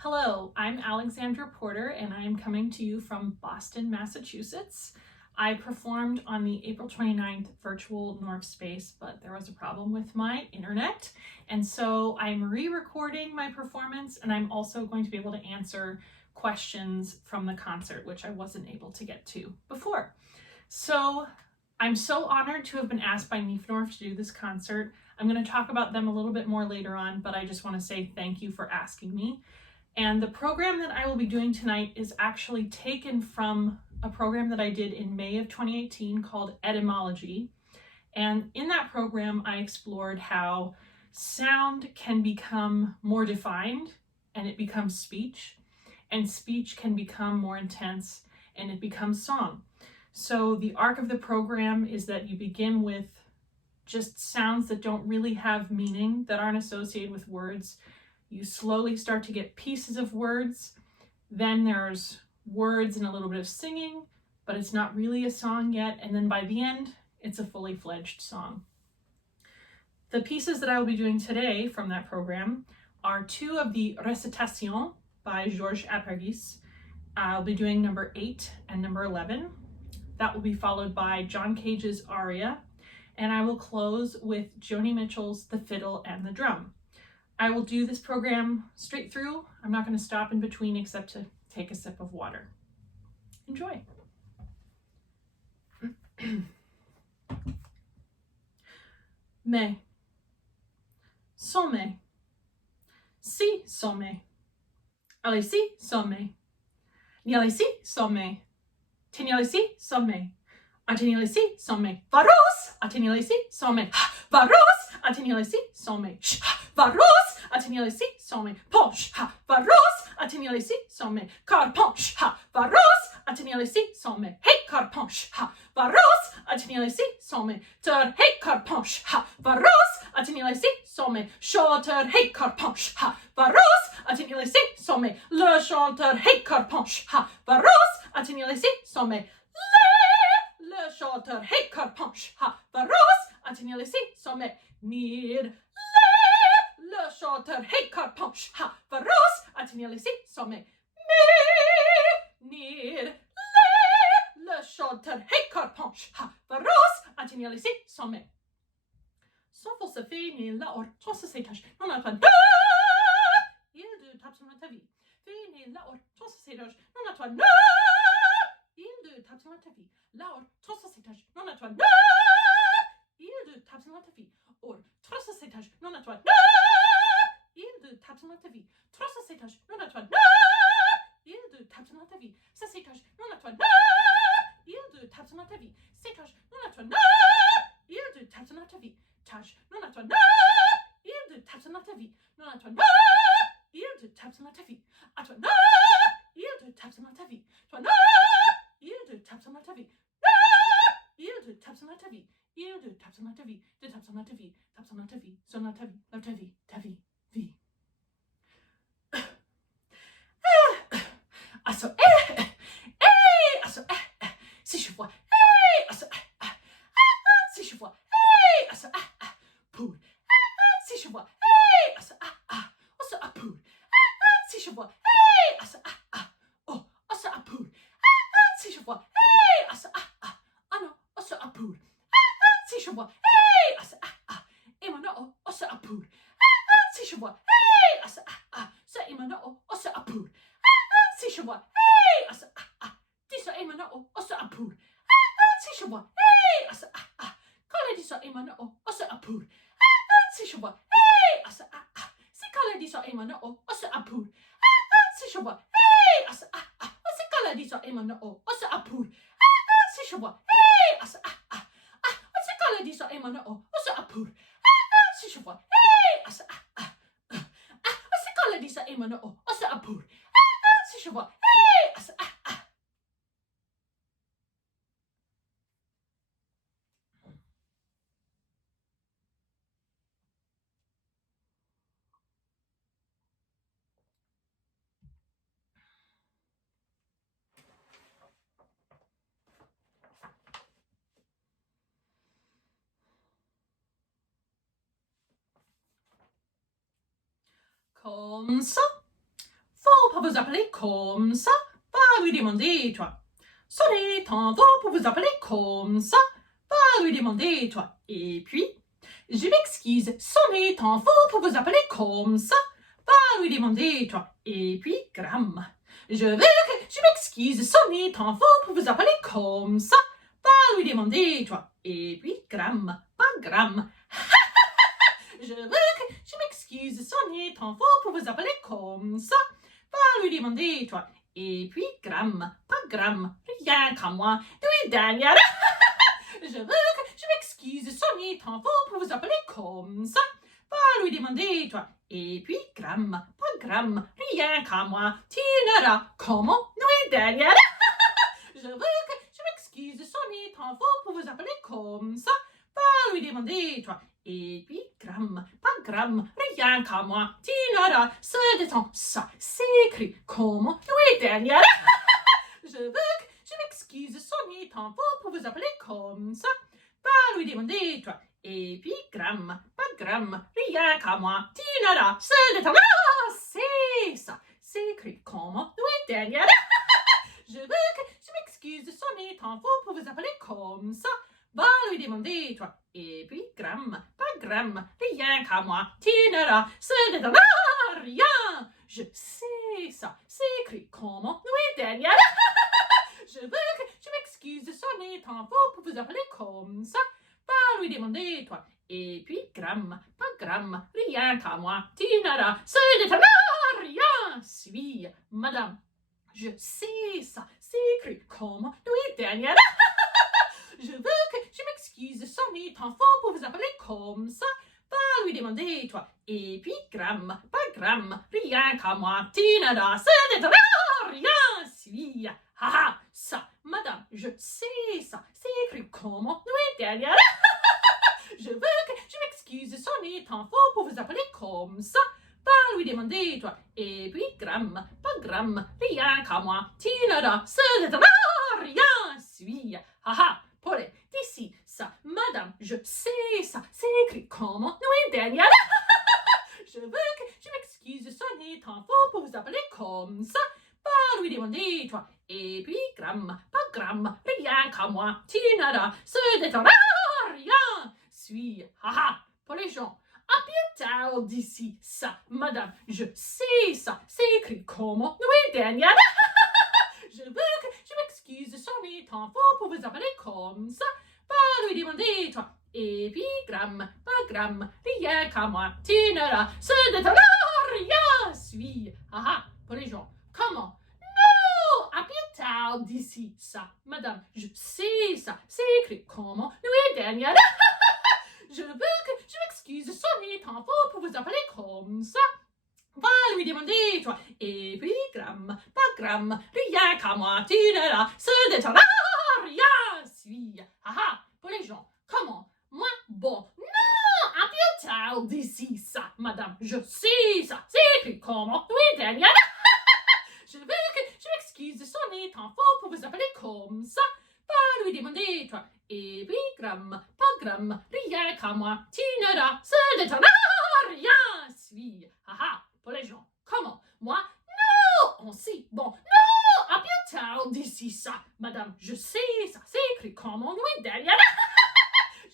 Hello, I'm Alexandra Porter and I am coming to you from Boston, Massachusetts. I performed on the April 29th Virtual Norf Space, but there was a problem with my internet. And so I'm re-recording my performance, and I'm also going to be able to answer questions from the concert, which I wasn't able to get to before. So I'm so honored to have been asked by Nief-Norf to do this concert. I'm going to talk about them a little bit more later on, but I just want to say thank you for asking me. And the program that I will be doing tonight is actually taken from a program that I did in May of 2018 called Etymology. And in that program, I explored how sound can become more defined and it becomes speech, and speech can become more intense and it becomes song. So the arc of the program is that you begin with just sounds that don't really have meaning, that aren't associated with words. You slowly start to get pieces of words. Then there's words and a little bit of singing, but it's not really a song yet. And then by the end, it's a fully fledged song. The pieces that I will be doing today from that program are two of the Récitations by George Aperghis. I'll be doing number 8 and number 11. That will be followed by John Cage's Aria. And I will close with Joni Mitchell's The Fiddle and the Drum. I will do this program straight through. I'm not going to stop in between except to take a sip of water. Enjoy. Me. Somme. Si somme. Allez-y somme. Nialez-y somme. Tignalez-y somme. Attignalez-y somme. Varos! Attignalez-y somme. Varos! Attignalez-y somme. Varos! Attignalez-y somme. Ponche! Varos! Attignalez-y somme. Car ponche! Varos! Attignalez-y somme. Hey car ponche! Varos! Attignalez-y somme. Ter hey car ponche! Varos! Attignalez-y somme. Chanteur hey car ponche! Varos! Attignalez-y somme. Le chanteur hey car ponche! Varos! Attignalez-y somme. Le chanteur hey car ponche! Varos! Attignalez-y somme. Need le chanteur hey car ponche! Varos! Attignalez-y somme. Need le chanteur hey car ponche! Varos! Attignalez-y somme. Sans force fini la or 36 étages. Non attends. Il de tape sur ta vie. Fini la or 36 étages. Non attends. Il de tape sur ta vie. La or 36 étages. Non attends. Il de tape sur ta vie. Or 36 étages. Non attends. Il de tape sur ta vie. 36 étages. Non attends. Il de tape sur ta vie. 6 étages. Non attends. Il de tape sur ta vie. 7 étages. Non attends. Il de tape sur ta vie. Tâche. Non attends. Il de tape sur ta vie. Non attends. Il de tape sur ta vie. Attends. Il de tape sur ta vie. Toi non. Il de tape sur ta vie. Il de tape sur ta vie. Il de tape sur ta vie. De tape sur ta vie. Tape sur ta vie. Sur ta vie. Ta vie. Ta vie. Vie. Also, also, si je vois, also, si je vois, also, pour, si je vois, also, also, pour, si je vois, also, oh, also, pour, si je vois, also, non, also, pour, si je vois, also, et mon nom, also, pour, si je vois, also, ça, et mon nom, also, pour. Si je vois, asa, dis ça et maintenant, asa, pour. Si je vois, asa, quand elle dit ça et maintenant, asa, pour. Si je vois, asa, si quand elle dit ça et maintenant, asa, pour. Si je vois, asa, si quand elle dit ça et maintenant, asa, pour. Si je vois, asa, si quand elle dit ça et maintenant, asa, pour. Si je vois, asa, si quand elle dit ça et maintenant, asa, pour. Si je vois, comme ça, pour vous appeler comme ça, va lui demander, toi. Sonnez tant fort pour vous appeler comme ça, va lui demander, toi. Et puis, je m'excuse, sonnez tant fort pour vous appeler comme ça, va lui demander, toi. Et puis, gramme. Je m'excuse, sonnez tant fort pour vous appeler comme ça, va lui demander, toi. Et puis, gramme, pas gramme. Je m'excuse, sonnez tant fort pour vous appeler comme ça, va lui demander, toi. Et puis, gramme, pas gramme, rien qu'à moi, oui, Daniel. Je m'excuse, sonnez tant fort pour vous appeler comme ça, va lui demander, toi. Et puis, gramme, pas gramme, rien qu'à moi, tu n'auras comment, oui, Daniel. Je m'excuse, sonnez tant fort pour vous appeler comme ça, va lui demander, toi. Et puis, gramme, pas gramme, rien qu'à moi, tu n'auras ce de temps, ça s'écrit comment, oui, Daniel. Je m'excuse, sonnez tant fort pour vous appeler comme ça, va lui demander, toi. Et puis, gramme, pas gramme, rien qu'à moi, tu n'auras ce de temps, c'est ça s'écrit comment, oui, Daniel. Je m'excuse, sonnez tant fort pour vous appeler comme ça, va lui demander, toi. Et puis, gramme, pas gramme, rien qu'à moi, tu n'auras ce de temps, rien. Je sais ça, s'écrit comment, oui, Daniel. Je m'excuse, sonnez tant fort pour vous appeler comme ça, va lui demander, toi. Et puis, gramme, pas gramme, rien qu'à moi, tu n'auras ce de temps, rien. Suis, madame. Je sais ça, s'écrit comment, oui, Daniel. Je m'excuse, sonnez tant fort pour vous appeler comme ça, va lui demander, toi. Et puis, gramme, pas gramme, rien qu'à moi, tu n'auras ce de temps, rien. Suis, haha, ça, madame, je sais ça, s'écrit comment, oui, Daniel. Je m'excuse, sonnez tant fort pour vous appeler comme ça, va lui demander, toi. Et puis, gramme, pas gramme, rien qu'à moi, tu n'auras ce de temps, rien. Suis, haha, Paul, d'ici, ça, madame, je sais ça, c'est écrit comment, oui, Daniel. Je m'excuse, sonnez tant fort pour vous appeler comme ça, va lui demander, toi. Et puis, gramme, pas gramme, rien qu'à moi, tu n'auras ce de temps, rien. Suis, haha, pour les gens. Apparition d'ici, ça, madame, je sais ça, c'est écrit comment, oui, Daniel. Je m'excuse, sonnez tant fort pour vous appeler comme ça, va lui demander, toi. Et puis, gramme, pas gramme, rien qu'à moi, tu n'auras ce de temps, rien. Suis, haha, pour les gens. Comment? Non, apparition d'ici, ça, madame, je sais ça, c'est écrit comment, oui, Daniel. Je m'excuse, sonnez tant fort pour vous appeler comme ça, va lui demander, toi. Et puis, gramme, pas gramme, rien qu'à moi, tu n'auras ce de temps, rien. Suis, haha, pour les gens. Comment? Moi, bon, non, apparition d'ici, ça, madame, je sais ça, c'est écrit comment, oui, Daniel. Je m'excuse, sonnez tant fort pour vous appeler comme ça, va lui demander, toi. Et puis, gramme, pas gramme, rien qu'à moi, tu n'auras ce de temps, rien. Suis, haha, pour les gens. Comment? Moi? Non, on sait. Bon, non, apparition d'ici, ça, madame, je sais ça, c'est écrit comment, oui, Daniel.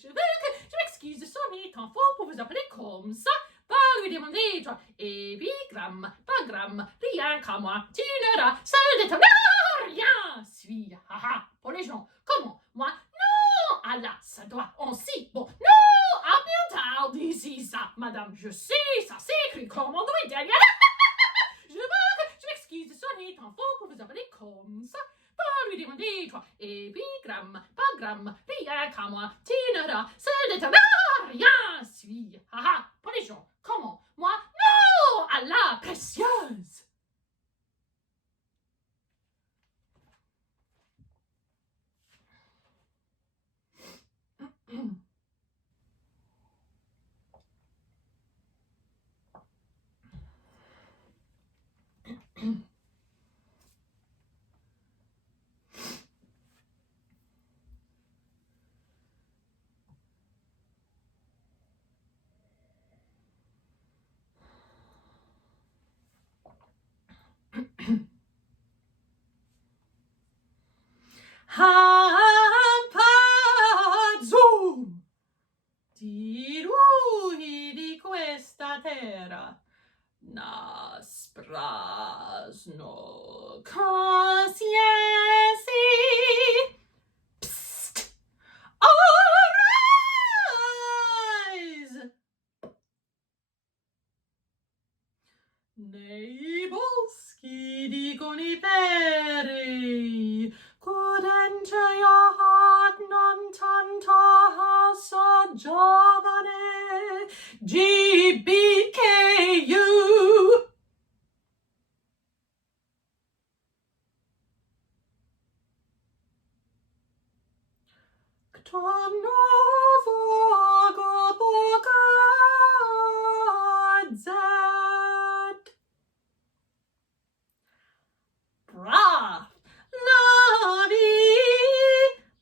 Je m'excuse, sonnez tant fort pour vous appeler comme ça, va lui demander, toi. Et puis, gramme, pas gramme, rien qu'à moi, tu n'auras ce de temps, rien. Suis, haha, pour les gens. Comment? Moi? Non, ah là, ça doit, on sait. Bon, non, apparition d'ici, ça, madame, je sais ça, c'est écrit comment, oui, Daniel. Je m'excuse, sonnez tant fort pour vous appeler comme ça, va lui demander, toi. Et puis, gramme, pas gramme, rien qu'à moi, tu n'auras ce de temps, rien. Suis, haha, pour les gens. Comment? Moi? Non, à la précieuse. Hampazzo di lui di questa terra nasprazno consciensi. Psst! Arise! Nei boschi di coniferi could enter your heart non tanto so giovane GBKU. Kto nowego pogodzet bra lavi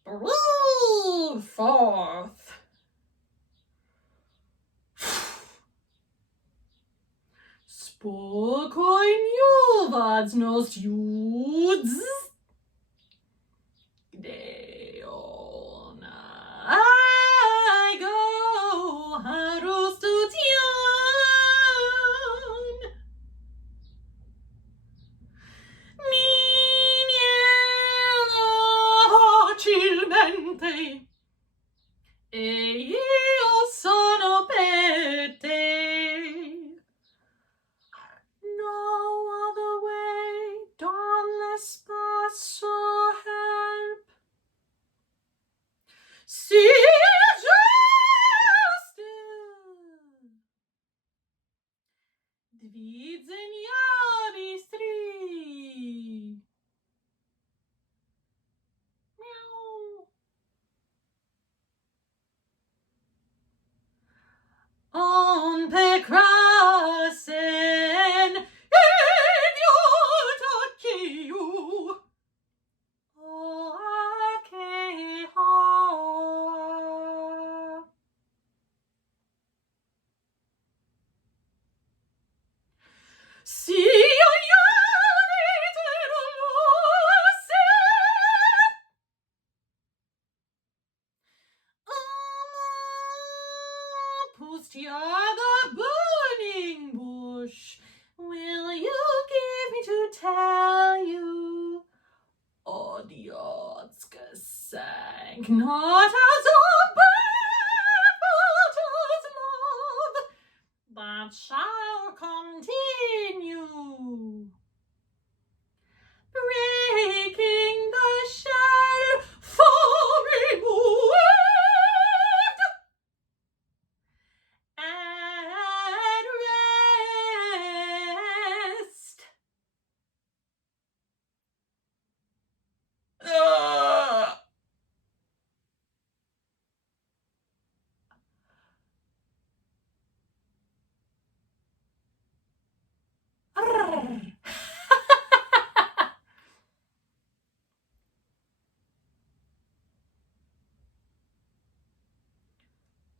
brew forth. Spokojnie wadnos juds Deona I go harustution Miniela facilmente e io sono per te. No other way, dawnless passo help. See justice. Dvidzenia bistri. Meow. On pekrasen idiotakiu. Oh, okay, oh. See Pustia the burning bush. Will you give me to tell you? Odiotska sank not as a bird, but as love that shall continue. Breaking the shell for removed at rest.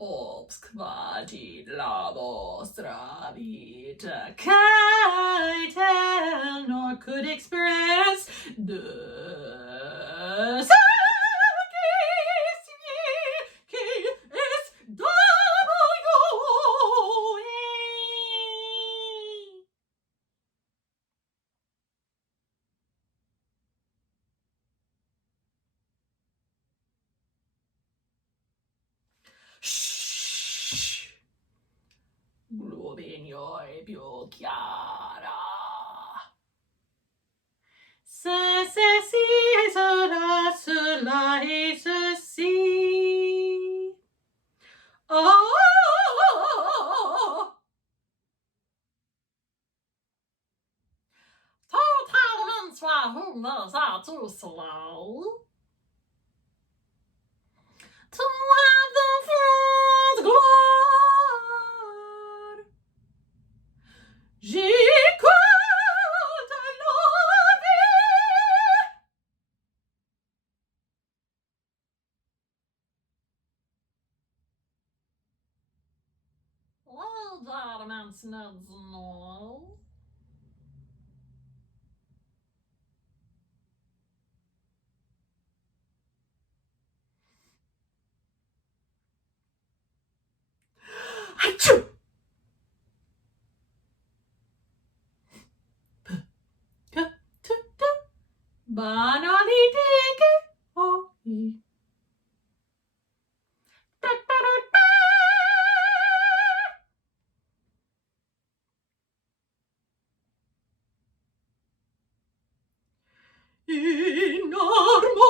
Obsquati la vostra vita Keitel nor could express the Shh. Globigno è più chiara. Se si cela e se si. Oh! Totalmente sua hunda sa tu slow. To have the front gloire. J'écoute l'envie. Well, Darmans needs no. banaliteke oi. In harmonia.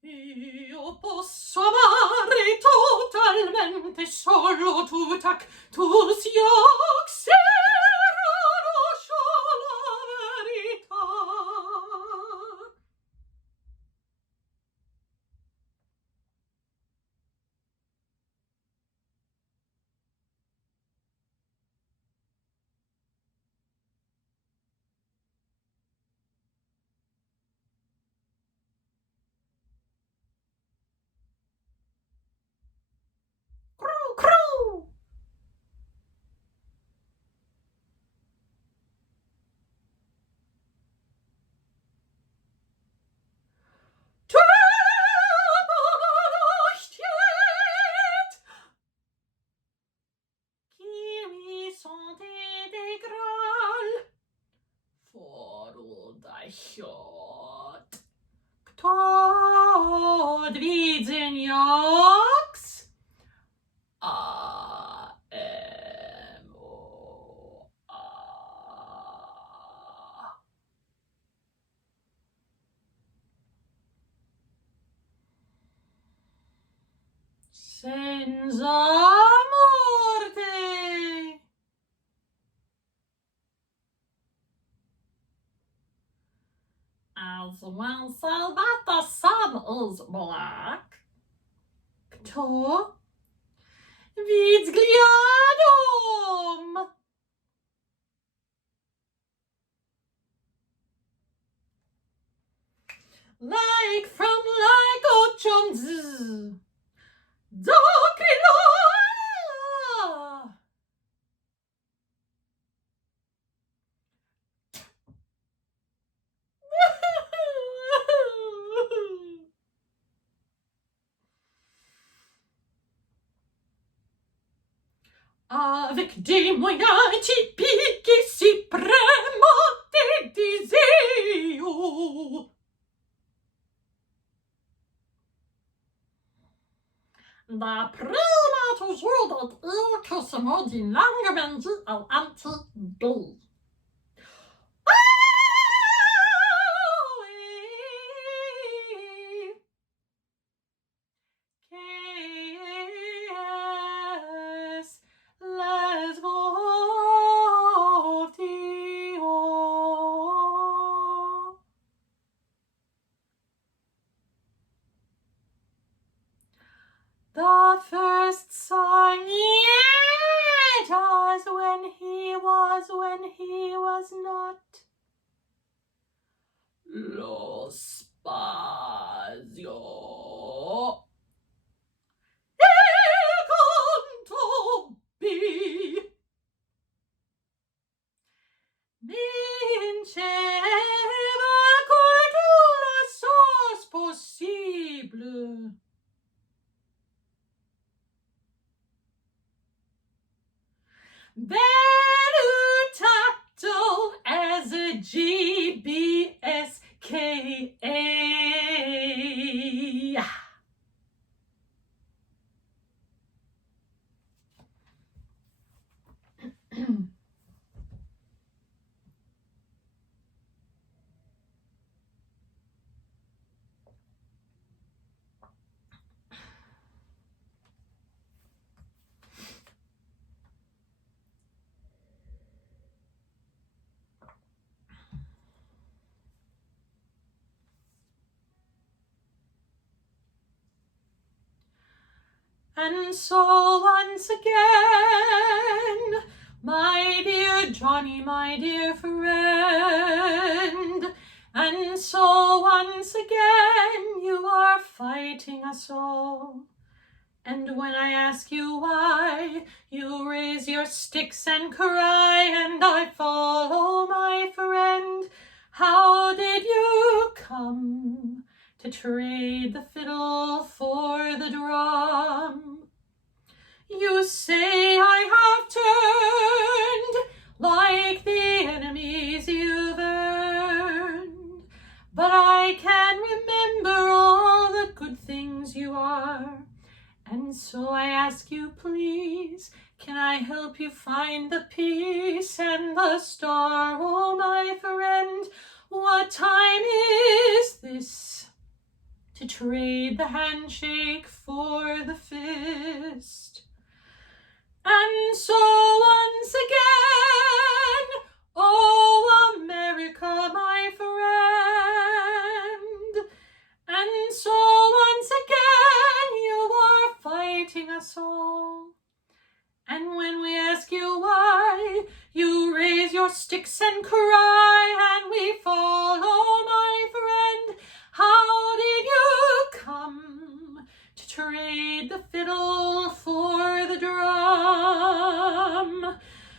Io posso amare totalmente solo tu tac, tu siok serano la verità. Cru, cru. Kto dwidzeniaks? Senza morte. As when said that the sun is black. Kto względom? Like from like oczom z do kryla. Avec des moyens typiques et suprêmement déguisés. Da prima toujours dat il que se modi langamendi al anti-B. The first song, it was when he was not. Lo spazio. Il canto B. Vinceva cultura sos possible. Benutactile as a GBSKA. And so once again, my dear Johnny, my dear friend, and so, 'once again, you are fighting us all. And when I ask you why, you raise your sticks and cry, and I follow my friend. How did you come to trade the fiddle for the drum? You say I have turned like the enemies you've earned, but I can remember all the good things you are. And so I ask you, please, can I help you find the peace and the star, oh my friend? What time is this to trade the handshake for the fist? And so once again, oh America, my friend, and so once again you are fighting us all. And when we ask you why, you raise your sticks and cry, and we follow, my friend. How did you come to trade the fiddle for the drum?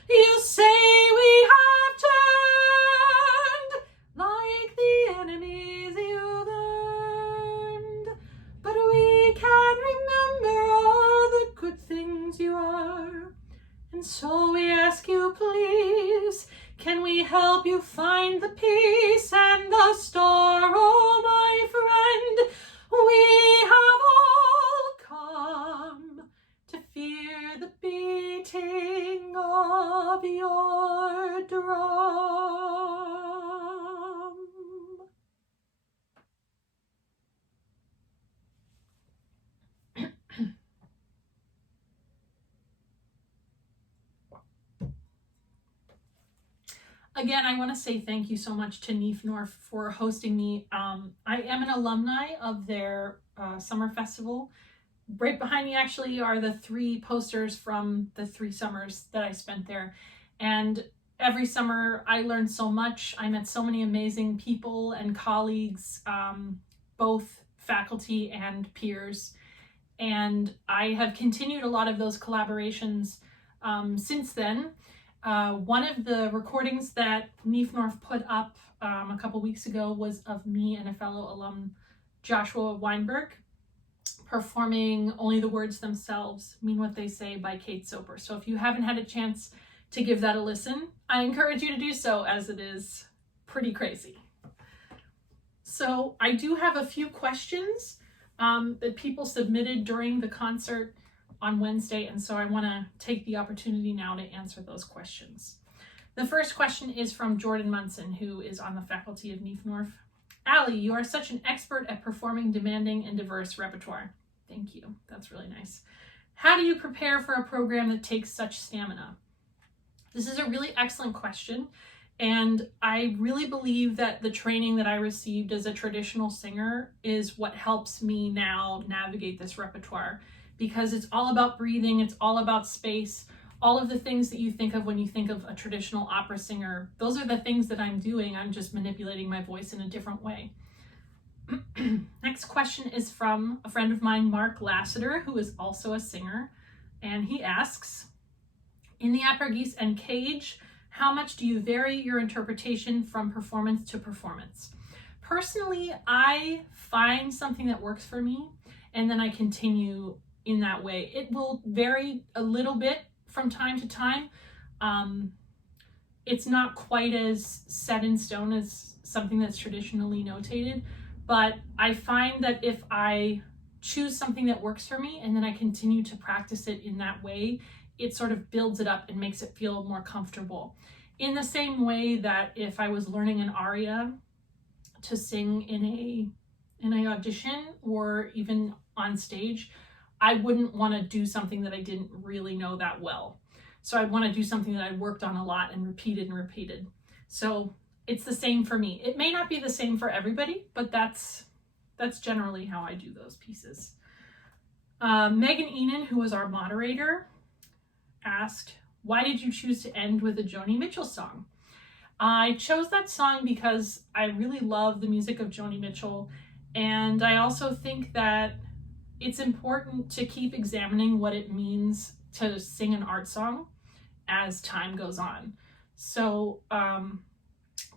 You say we have turned like the enemies you've earned, but we can remember all the good things you are. And so we ask you, please, can we help you find the peace and the star, oh my friend? We have all come to fear the beating of your drum. Again, I want to say thank you so much to Nief-Norf for hosting me. I am an alumni of their summer festival. Right behind me actually are the 3 posters from the 3 summers that I spent there. And every summer I learned so much. I met so many amazing people and colleagues, both faculty and peers. And I have continued a lot of those collaborations since then. One of the recordings that Nief-Norf put up a couple weeks ago was of me and a fellow alum, Joshua Weinberg, performing Only the Words Themselves Mean What They Say by Kate Soper. So if you haven't had a chance to give that a listen, I encourage you to do so, as it is pretty crazy. So I do have a few questions that people submitted during the concert on Wednesday, and so I want to take the opportunity now to answer those questions. The first question is from Jordan Munson, who is on the faculty of Nief-Norf. Allie, you are such an expert at performing demanding and diverse repertoire. Thank you. That's really nice. How do you prepare for a program that takes such stamina? This is a really excellent question, and I really believe that the training that I received as a traditional singer is what helps me now navigate this repertoire, because it's all about breathing, it's all about space. All of the things that you think of when you think of a traditional opera singer, those are the things that I'm doing. I'm just manipulating my voice in a different way. Next question is from a friend of mine, Mark Lassiter, who is also a singer. And he asks, in the Aperghis and Cage, how much do you vary your interpretation from performance to performance? Personally, I find something that works for me, and then I continue in that way. It will vary a little bit from time to time. It's not quite as set in stone as something that's traditionally notated, but I find that if I choose something that works for me and then I continue to practice it in that way, it sort of builds it up and makes it feel more comfortable. In the same way that if I was learning an aria to sing in an audition or even on stage, I wouldn't want to do something that I didn't really know that well. So I'd want to do something that I worked on a lot and repeated. So it's the same for me. It may not be the same for everybody, but that's generally how I do those pieces. Megan Enan, who was our moderator, asked, why did you choose to end with a Joni Mitchell song? I chose that song because I really love the music of Joni Mitchell, and I also think that it's important to keep examining what it means to sing an art song as time goes on. So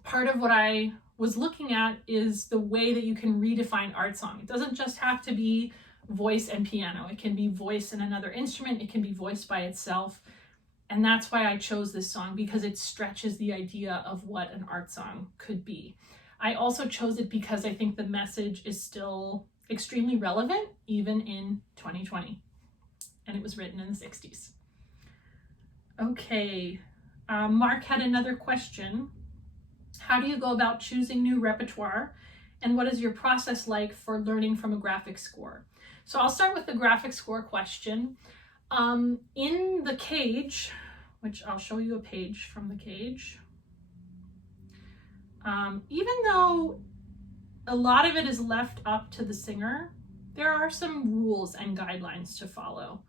part of what I was looking at is the way that you can redefine art song. It doesn't just have to be voice and piano. It can be voice and another instrument. It can be voice by itself. And that's why I chose this song, because it stretches the idea of what an art song could be. I also chose it because I think the message is still extremely relevant, even in 2020. And it was written in the 60s. Okay, Mark had another question. How do you go about choosing new repertoire? And what is your process like for learning from a graphic score? So I'll start with the graphic score question. In the Cage, which I'll show you a page from the Cage, even though a lot of it is left up to the singer, there are some rules and guidelines to follow.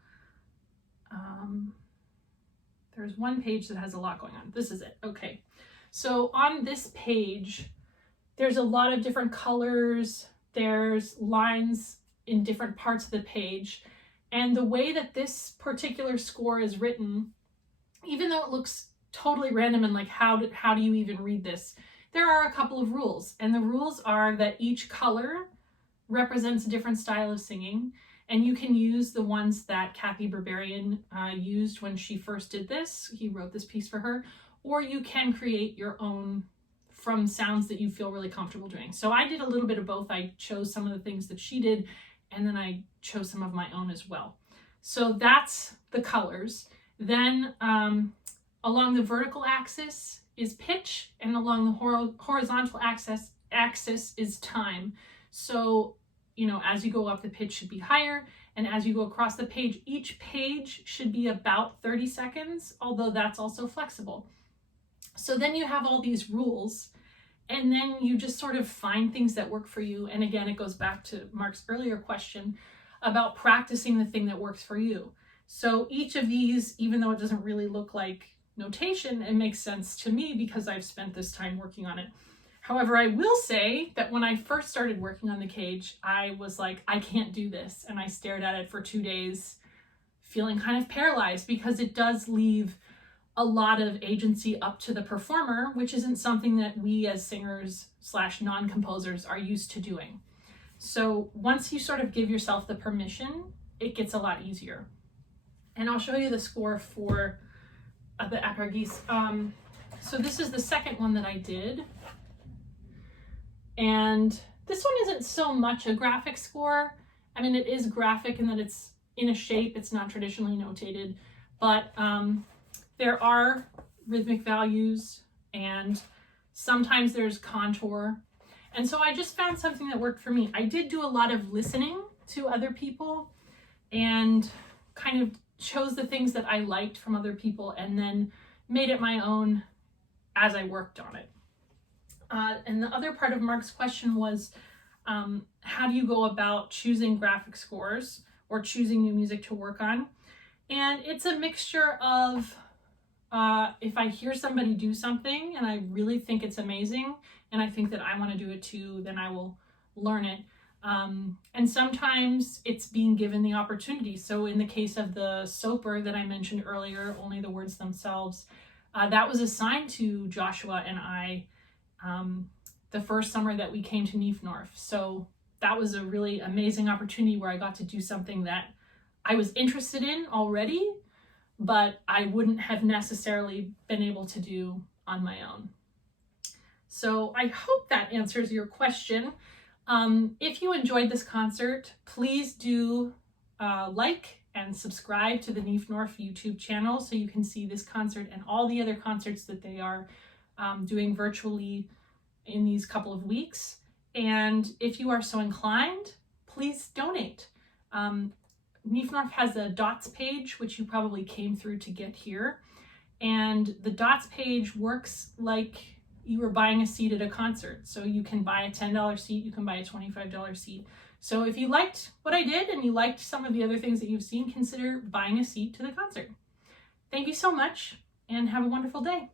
There's one page that has a lot going on. This is it. Okay. So on this page, there's a lot of different colors. There's lines in different parts of the page. And the way that this particular score is written, even though it looks totally random and like how do you even read this, there are a couple of rules. And the rules are that each color represents a different style of singing. And you can use the ones that Kathy Berberian used when she first did this. He wrote this piece for her. Or you can create your own from sounds that you feel really comfortable doing. So I did a little bit of both. I chose some of the things that she did, and then I chose some of my own as well. So that's the colors. Then along the vertical axis is pitch, and along the horizontal axis is time. So, you know, as you go up, the pitch should be higher, and as you go across the page, each page should be about 30 seconds, although that's also flexible. So then you have all these rules, and then you just sort of find things that work for you. And again, it goes back to Mark's earlier question about practicing the thing that works for you. So each of these, even though it doesn't really look like notation, it makes sense to me because I've spent this time working on it. However, I will say that when I first started working on the Cage, I was like, I can't do this. And I stared at it for 2 days, feeling kind of paralyzed, because it does leave a lot of agency up to the performer, which isn't something that we as singers / non-composers are used to doing. So once you sort of give yourself the permission, it gets a lot easier. And I'll show you the score for the Aperghis. So this is the second one that I did. And this one isn't so much a graphic score. I mean, it is graphic in that it's in a shape, it's not traditionally notated, but there are rhythmic values, and sometimes there's contour. And so I just found something that worked for me. I did do a lot of listening to other people and kind of chose the things that I liked from other people and then made it my own as I worked on it. And the other part of Mark's question was, how do you go about choosing graphic scores or choosing new music to work on? And it's a mixture of, if I hear somebody do something and I really think it's amazing and I think that I want to do it too, then I will learn it. And sometimes it's being given the opportunity. So in the case of the Soper that I mentioned earlier, Only the Words Themselves, that was assigned to Joshua and I the first summer that we came to Nief-Norf. So that was a really amazing opportunity where I got to do something that I was interested in already, but I wouldn't have necessarily been able to do on my own. So I hope that answers your question. If you enjoyed this concert, please do like and subscribe to the Nief-Norf YouTube channel so you can see this concert and all the other concerts that they are doing virtually in these couple of weeks. And if you are so inclined, please donate. Nief-Norf has a Dots page, which you probably came through to get here. And the Dots page works like you were buying a seat at a concert. So you can buy a $10 seat, you can buy a $25 seat. So if you liked what I did and you liked some of the other things that you've seen, consider buying a seat to the concert. Thank you so much and have a wonderful day.